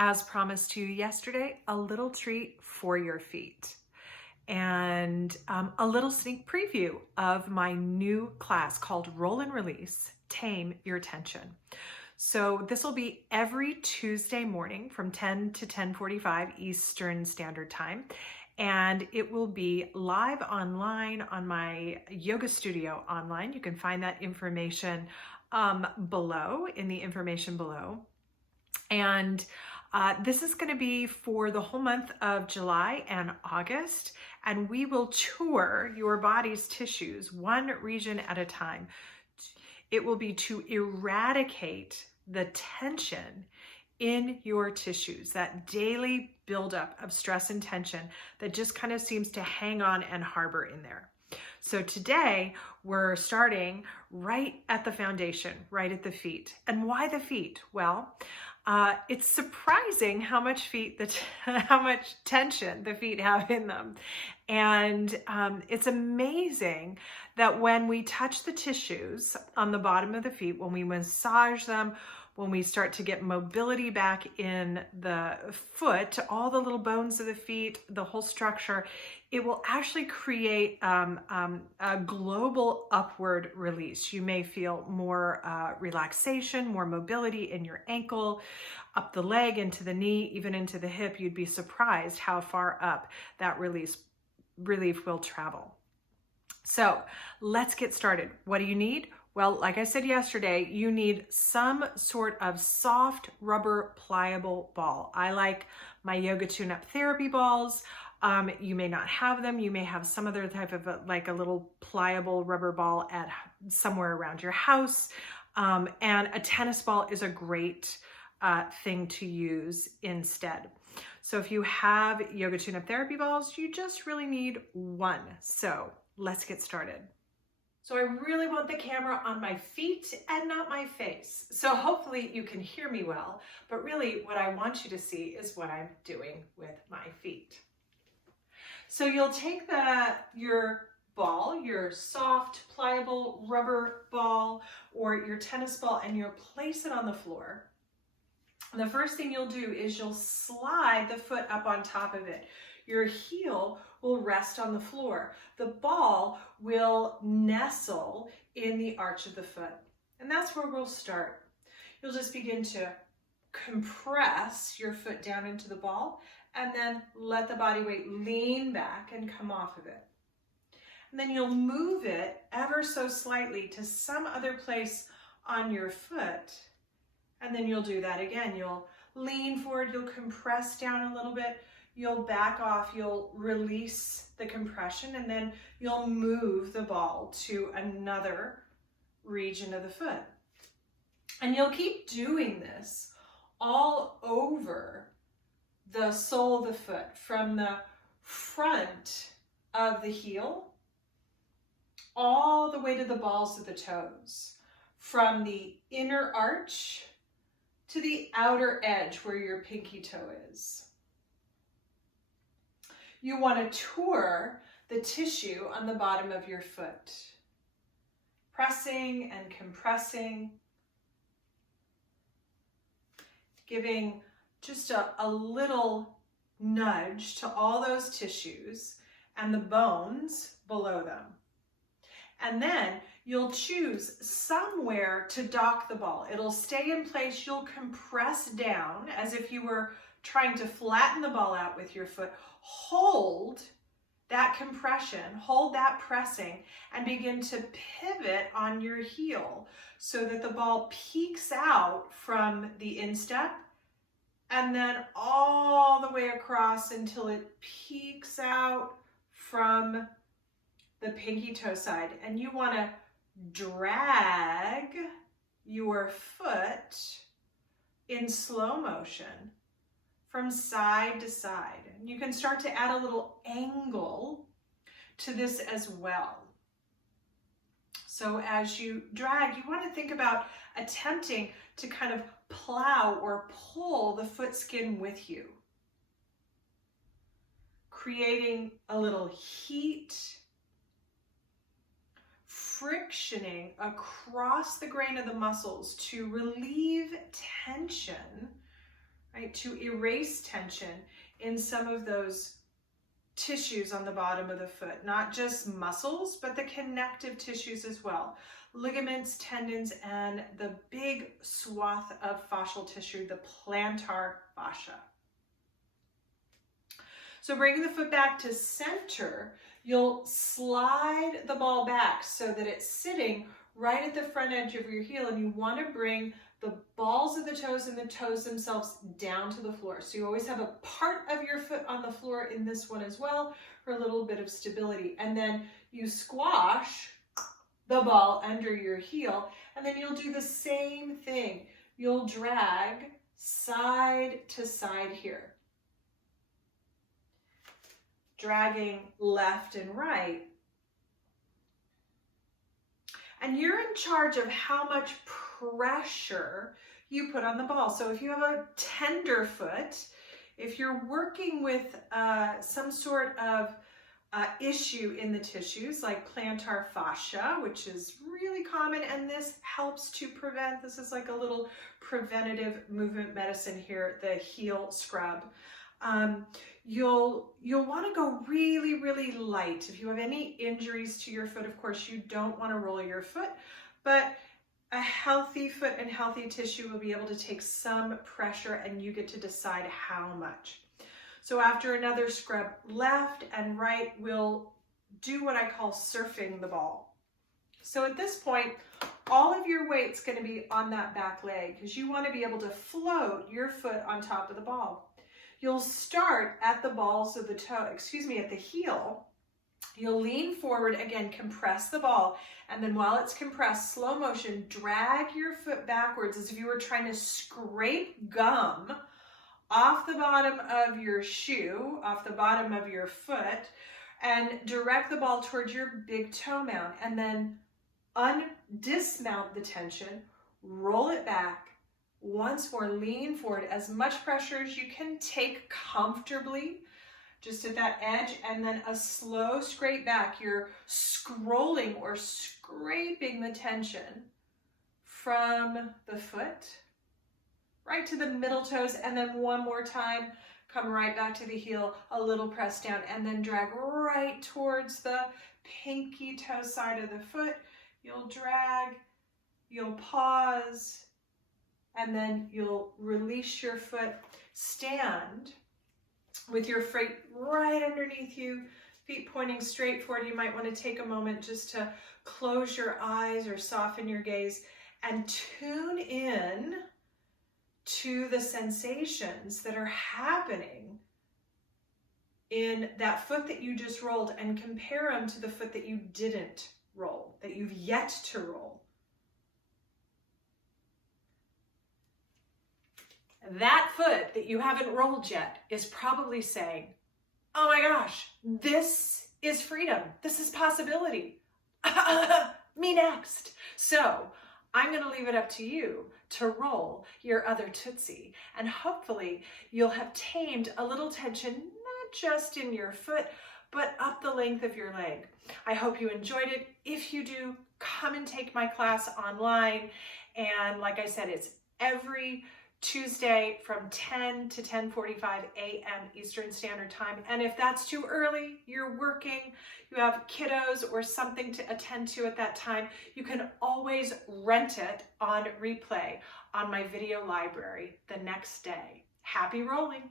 As promised to you yesterday, a little treat for your feet and a little sneak preview of my new class called Roll and Release, Tame Your Tension. So this will be every Tuesday morning from 10 to 10:45 Eastern Standard Time. And it will be live online on my yoga studio online. You can find that information below in the information below. And this is going to be for the whole month of July and August, and we will tour your body's tissues one region at a time. It will be to eradicate the tension in your tissues, that daily buildup of stress and tension that just kind of seems to hang on and harbor in there. So today we're starting right at the foundation, right at the feet. And why the feet? Well, it's surprising how much how much tension the feet have in them. And it's amazing that when we touch the tissues on the bottom of the feet, when we massage them, when we start to get mobility back in the foot, all the little bones of the feet, the whole structure, it will actually create a global upward release. You may feel more relaxation, more mobility in your ankle, up the leg, into the knee, even into the hip. You'd be surprised how far up that relief will travel. So let's get started. What do you need? Well, like I said yesterday, you need some sort of soft rubber pliable ball. I like my yoga tune-up therapy balls. You may not have them. You may have some other type of like a little pliable rubber ball at somewhere around your house. And a tennis ball is a great thing to use instead. So if you have yoga tune-up therapy balls, you just really need one. So let's get started. So I really want the camera on my feet and not my face. So hopefully you can hear me well, but really what I want you to see is what I'm doing with my feet. So you'll take your ball, your soft, pliable rubber ball or your tennis ball, and you'll place it on the floor. The first thing you'll do is you'll slide the foot up on top of it. Your heel will rest on the floor. The ball will nestle in the arch of the foot. And that's where we'll start. You'll just begin to compress your foot down into the ball and then let the body weight lean back and come off of it. And then you'll move it ever so slightly to some other place on your foot. And then you'll do that again. You'll lean forward, you'll compress down a little bit, you'll back off, you'll release the compression, and then you'll move the ball to another region of the foot. And you'll keep doing this all over the sole of the foot, from the front of the heel all the way to the balls of the toes, from the inner arch to the outer edge where your pinky toe is. You want to tour the tissue on the bottom of your foot, pressing and compressing, giving just a little nudge to all those tissues and the bones below them. And then you'll choose somewhere to dock the ball. It'll stay in place. You'll compress down as if you were trying to flatten the ball out with your foot. Hold that compression, hold that pressing, and begin to pivot on your heel so that the ball peeks out from the instep and then all the way across until it peeks out from the pinky toe side. And you want to drag your foot in slow motion from side to side. And you can start to add a little angle to this as well. So as you drag, you want to think about attempting to kind of plow or pull the foot skin with you, creating a little heat, frictioning across the grain of the muscles to relieve tension, right? to erase tension in some of those tissues on the bottom of the foot, not just muscles, but the connective tissues as well. Ligaments, tendons, and the big swath of fascial tissue, the plantar fascia. So bringing the foot back to center, you'll slide the ball back so that it's sitting right at the front edge of your heel, and you want to bring the balls of the toes and the toes themselves down to the floor. So you always have a part of your foot on the floor in this one as well for a little bit of stability. And then you squash the ball under your heel, and then you'll do the same thing. You'll drag side to side here, dragging left and right. And you're in charge of how much pressure you put on the ball. So if you have a tender foot, if you're working with some sort of issue in the tissues like plantar fascia, which is really common, and this helps to prevent, this is like a little preventative movement medicine here, the heel scrub. You'll want to go really, really light. If you have any injuries to your foot, of course, you don't want to roll your foot, but a healthy foot and healthy tissue will be able to take some pressure, and you get to decide how much. So after another scrub left and right, we'll do what I call surfing the ball. So at this point, all of your weight's going to be on that back leg because you want to be able to float your foot on top of the ball. You'll start at the balls of the toe, at the heel. You'll lean forward, again, compress the ball, and then while it's compressed, slow motion, drag your foot backwards as if you were trying to scrape gum off the bottom of your shoe, off the bottom of your foot, and direct the ball towards your big toe mound, and then dismount the tension, roll it back. Once more, lean forward, as much pressure as you can take comfortably, just at that edge, and then a slow scrape back. You're scrolling or scraping the tension from the foot right to the middle toes, and then one more time, come right back to the heel, a little press down, and then drag right towards the pinky toe side of the foot. You'll drag, you'll pause, and then you'll release your foot. Stand with your feet right underneath you, feet pointing straight forward. You might want to take a moment just to close your eyes or soften your gaze and tune in to the sensations that are happening in that foot that you just rolled, and compare them to the foot that you didn't roll, that you've yet to roll. That foot that you haven't rolled yet is probably saying, oh my gosh, this is freedom. This is possibility. Me next. So I'm going to leave it up to you to roll your other Tootsie, and hopefully you'll have tamed a little tension, not just in your foot, but up the length of your leg. I hope you enjoyed it. If you do, come and take my class online. And like I said, it's every Tuesday from 10 to 10:45 a.m. Eastern Standard Time. And if that's too early, you're working, you have kiddos or something to attend to at that time, you can always rent it on replay on my video library the next day. Happy rolling!